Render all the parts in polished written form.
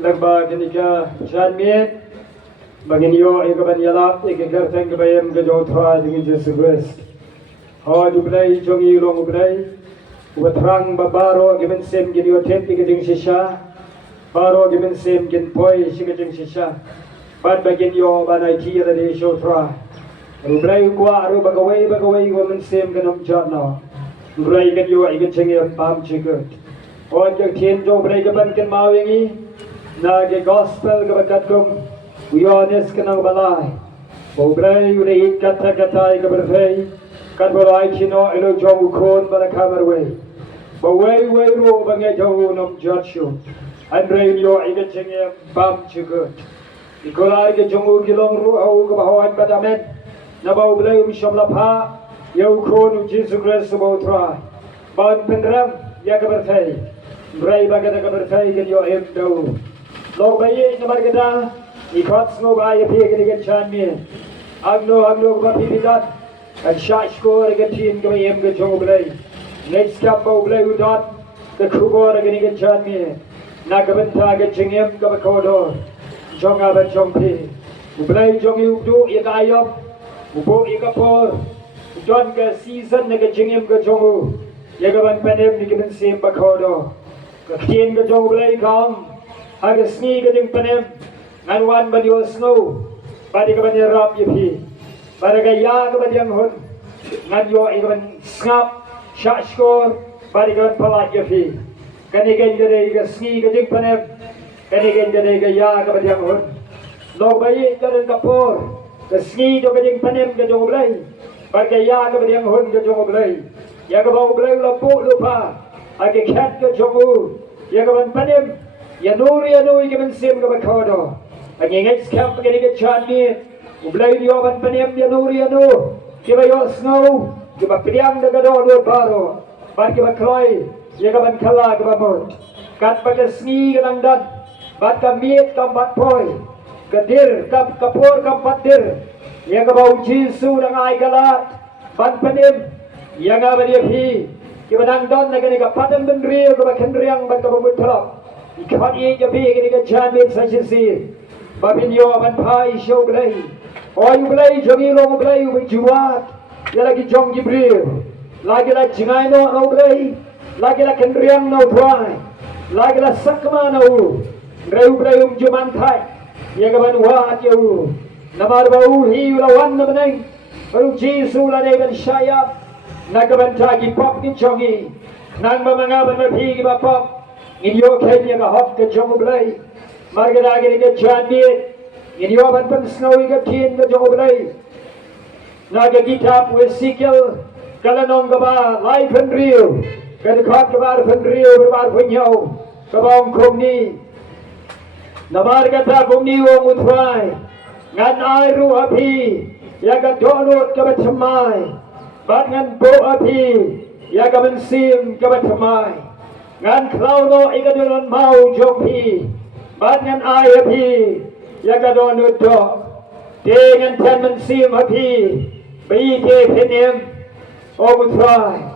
lagba kenika janmiet bagin yo ikaban yalap ikigartang kabayam gajotra dengan Jesus Christ. U Blei jongi long U Blei watrang babaro given sem gin yo tet ikijing shisha baro given sem gin poi shikijing shisha bad bagin yo banai tira de shotra U Blei kwa aru bagawai woman sem ganam jatna U Blei gan yo ikijing pam chigut jak tien jo Blei gaban kan mawengi na ke gospel gabat kum uyones kenang balai U Blei urei kata gaberfei kat balai chino elo jong ukon bala kamarwe bawai ro bangai jo nom jatshu andre yo ikijing pam chigut ikolai ke jong kilong ru au gabawan badamen na U Blei shamla pha yo kon Jesus Christ botra ban pendram ya gaberfei Brai bagada kabertai kan yo em do. Log bayi namar kita ikut semua bayi pergi dengan canmie. Agno bapi bidat. An shach ko dengan tin kami em ke jong Blei. Next kap U Blei udat ke kubur dengan canmie. Nak benta ke jengem ke bakodo. Jong aban jong pi. U Blei jong iudu ia ayop. Ubo ikapor. Don ke season ke jengem ke jongu. Ia kaban panem ni kaban sem bakodo. Kien ke jong Blei kong aga sni ke jeng panem ngan wan ban yo snow badi ke ban rap ye pi badi ke ya ke ban yang hun ngan yo e ban snap shashkor badi ke ban palat ye pi kani ke sni ke jeng panem kani ke ya ke ban yang hun lo bai ke den kapor ke sni ke jeng panem ke jong Blei badi ke ya ke ban yang hun ke jong Blei ya ke U Blei lo pu lupa ake kat ke jongu ya kaban panem ya nuri ke ben sem ke bakodo ake ngai skap ke ke chani U Blei yo ban panem ya nuri ke ba yo snow ke ba priang de gado do baro ban ke ba kloi ya kaban khala ke ba mot kat pa ke sni ke nang dat bat ka miet kam bat poi ke dir kap kapor kam pat dir ya ka ba jisu dang ai galat ban panem ya ga ba dia pi Kibanang don na gani ka patan ben rio ka bakan riang ban ka bumutrap. Ikat ye ka bi gani ka janmit sa sisi. Babin yo ban pai show Blei. U Blei jongi lo U Blei u juat. Ya lagi jong Jibril. Lagi la jingai no Blei. Lagi la kan riang no tuai. Lagi la sakma no U Blei juman thai. Ya ka ban wat yo. Namar ba u hi la wan na beneng. Baru Jisu la ne ban syayap. Nakabanta ki pop ki chongi nang mamanga ban mapi ki ba pop in yo kenya ka hop ke jong Blei margada ge ke chani in yo ban pan snowy ke tin ke jong Blei naga kitab Ezekiel kalanong ka ba life and real ke khot ka ba and real bar punyo ka bong khom ni namar ka ta khom ni wo uthwai ngan ai ru api ya ka donot ka ba chamai Bat ngan bo api ya kamen sim kabat hamai ngan klauno ikadon mau jopi bat ngan ai api ya kadon udo de ngan ten sim api bi te penem ogutrai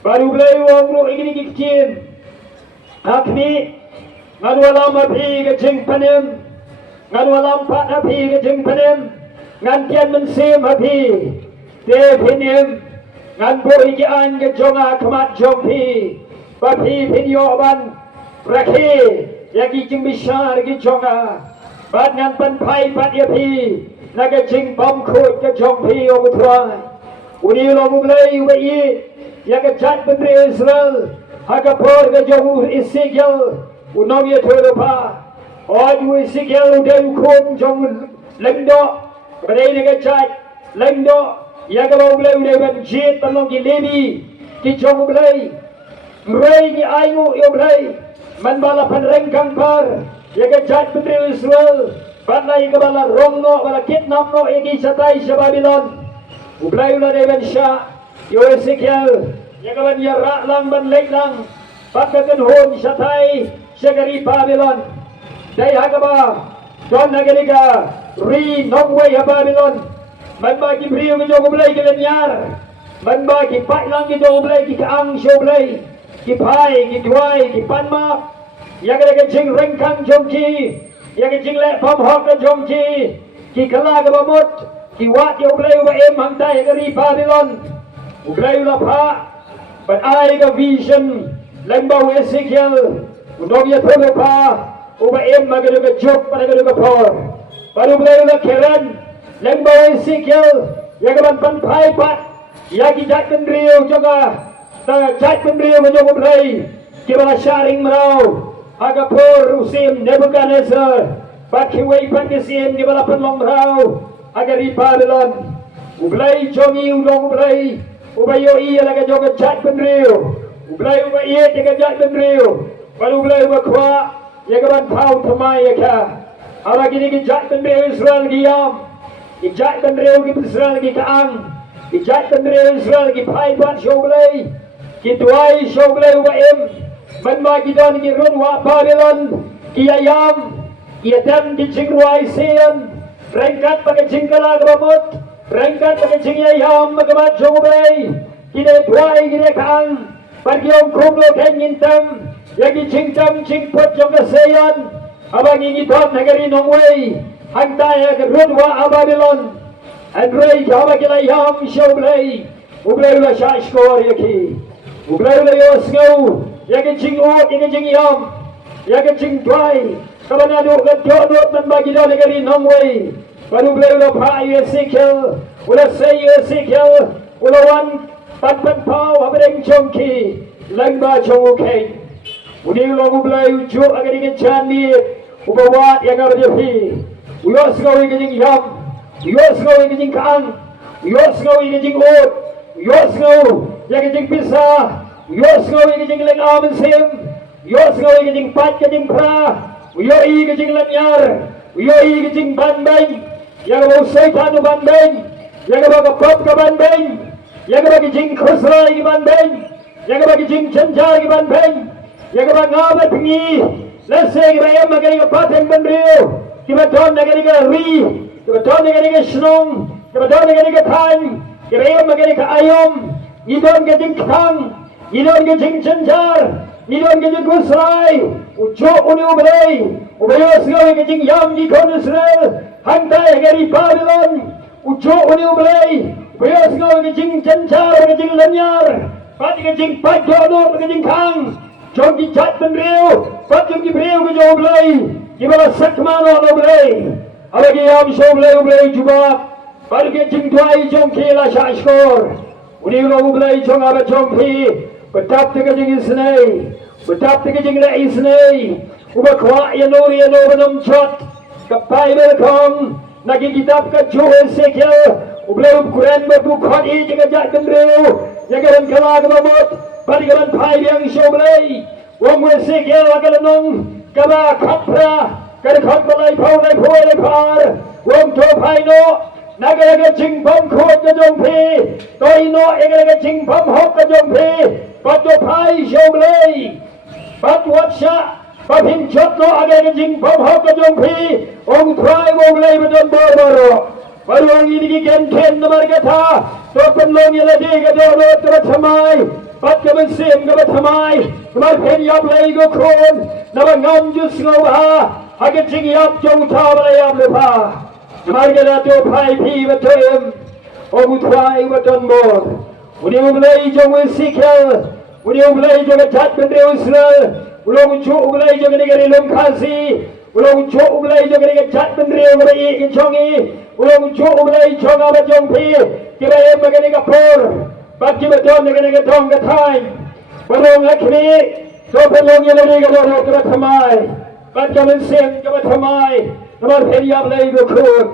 baru Blei wong lo igini kikin akni ngan walam api ke jeng penem ngan walam pat api ke jeng penem ngan ten sim api Te pinim ngan bo ikian ke jonga kamat jongpi bapi pinyo ban rakhi yaki jing bishar ke jonga bat ngan pan pai pat yapi naga jingbymkhuid ke jongpi ogutrai uni lo U Blei wei yaka jat benri Israel hakapor ke jongu Ezekiel unong ye thoropa oj Ezekiel uday ukon jong lengdo badai naga jat lengdo ya ka U Blei udah ban jit balong ki lebi ki jong U Blei rei ni ayu U Blei man bala pan rengkang par ya ka jat betri Israel ban lai ka bala rongno bala kidnap no eki satai sa Babylon U Blei udah ban sha yo Ezekiel ya ka ban ya ra lang ban lek lang ban ka kan hon satai sagari Babylon dai ha ka ba don nagari ka ri nongway ha Babylon man ba ki brio ke jong U Blei ke lenyar man ba ki pat lang ke jong U Blei ki ang show Blei ki pai ki tuai ki pan ma yang ada jing rengkang jongki yang jing le pom hok ke jongki ki kala ke bamut ki wat U Blei uba em hang tai ke ri Babylon U Blei la pha but I ke vision lembau Ezekiel undong ya tholo pha uba em ma ke jok pada ke por baru Blei la keren lembau Ezekiel yang ke ban pai pat yang ki jat ben riu jonga ta jat ben riu ke U Blei ki bala sharing merau Agapur usim Nebuchadnezzar pakiway pangesim di bala penlong rau agari Babylon U Blei jongi udong U Blei ubayo iya laga joga jat benriu U Blei uba iya jaga jat benriu baru U Blei uba kwa ya gaban pau tamai ya ka ala gini ki jat benriu Israel ki yam ki jat benriu ki Israel ki kaang ki jat benriu Israel ki pai bat U Blei ki tuai U Blei uba em man bagi don ki run wa Babylon ki ayam ki adam ki jingruai sian rengkat pakai jingkala gramut rengkat pakai jingayam magamat U Blei ki de tuai ki de kang pergi om kumlo ken intam yagi jingtam jingpot jong sian abang ini don negeri nongwei hantai ke run wa Babylon and rei java ki ayam U Blei U Blei la sha skor yaki U Blei la yo sngau yang jing ut, yang jing yam, yang jing dry. Kapan ada dot man bagi dah negeri nongwei. Baru Blei ulah pai Ezekiel, ulah say Ezekiel, ulah wan pan pau abeng jongki, langba jong okay. Udi ulah Blei ujuk agar ingin candi, ubawat yang ada di. Ulah segau yang jing yam, ulah segau yang jing kang, ulah segau yang jing ut, ulah segau yang jing pisah. Yo snowy ke jing leng amen sim yo snowy ke jing pat ke jing pra yo I ke jing lanyar yo I ke jing ban beng yang mau setan ban beng yang mau kop ke ban beng yang mau ke jing khusra ke ban beng yang mau ke jing chanjar ke ban beng yang mau ngabat pengi lese ke bayam magari ke pateng ban riu ke baton negari ke ri ke baton negari ke snong ke baton negari ke tang ke bayam magari ke ayom idon ke jing kang Idon ke jing chanjar, idon ke jing kusrai, ujuk uni U Blei, ubayo segala ke jing yam di kon Israel, hantai dari Babylon, ujuk uni U Blei, ubayo segala ke jing chanjar, ke jing lanyar, pati ke jing pat donor, ke jing kang, jom ki jat benriu, pat jom ki beriu ke U Blei, ki bala sakmano U Blei, alagi yam U Blei jubak, pati ke jing tuai jom ki la syashkor, uni U Blei jom abad jom pi, betap tiga jing isnei, betap tiga jing le isnei, uba kwa ya no benum chot, kapai Myrthong, nagi kitab ka Ju Ezekiel, ublei Quran bebu khadi jing jat benriu, jagaran kala gamut, padigaran pai yang U Blei, wong Ezekiel agalanong, kaba khapra, kada khot balai phau lai phoi lai phar, wong to pai no, naga jingbymkhuid ke jong pi, toi no naga jingbym hok ke jong pi, Pato pai U Blei, pat watsha, papin chot no aga jingbym hok ke jong pi, ong try U Blei beton boro, baru ang ini ken nomor kata, to penlong yang lagi ke do ke thamai, pat ke bensim ke thamai, kemar pen U Blei go kron, nama ngam jus ngau ha, aga jingialap jong tha balayam lepa. Marga to pai pi betem, ong try beton bor. Udi U Blei jong Ezekiel, udi U Blei jong jat benriu Israel, ulong ujuk U Blei jong negeri Longkasi, ulong ujuk U Blei jong negeri jat benriu beri ke jongi, ulong ujuk U Blei jong abad jong pi, kira em negeri kapur, bagi beton negeri dong katai, balong akmi, to pelong yang negeri kador ke thamai, bagi mensim ke thamai, nomor pen U Blei go kun,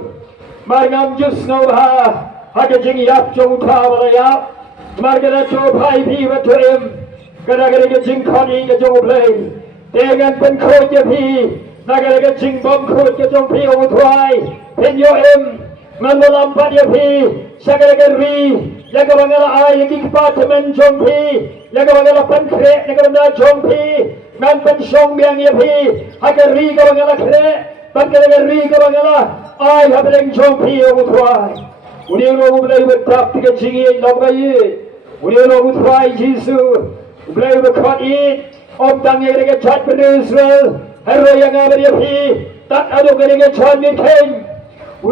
margam jus ngau ha, haga jingialap jong tha balayap. Marga to pai pi betem, kada ke jing khani ke U Blei, dengan pynkhuid je pi, naga ke jingbymkhuid ke jong pi ong tuai, pen yo em, ngan lampat je pi, saga ke ri, jaga bangala ai ki department jong pi, jaga bangala pankre naga na jong pi, ngan pen song biang je pi, haga ri ke bangala kre, pankre ke ri ke bangala ai habeng jong pi ong tuai. Uni U Blei betap ke jingi dong bayi. Uli lo utwai Jisu, Blei berkhot it, Om tangi dengan cat pada Israel. Hero yang ada dia pi. Tak ada dengan cat ni king.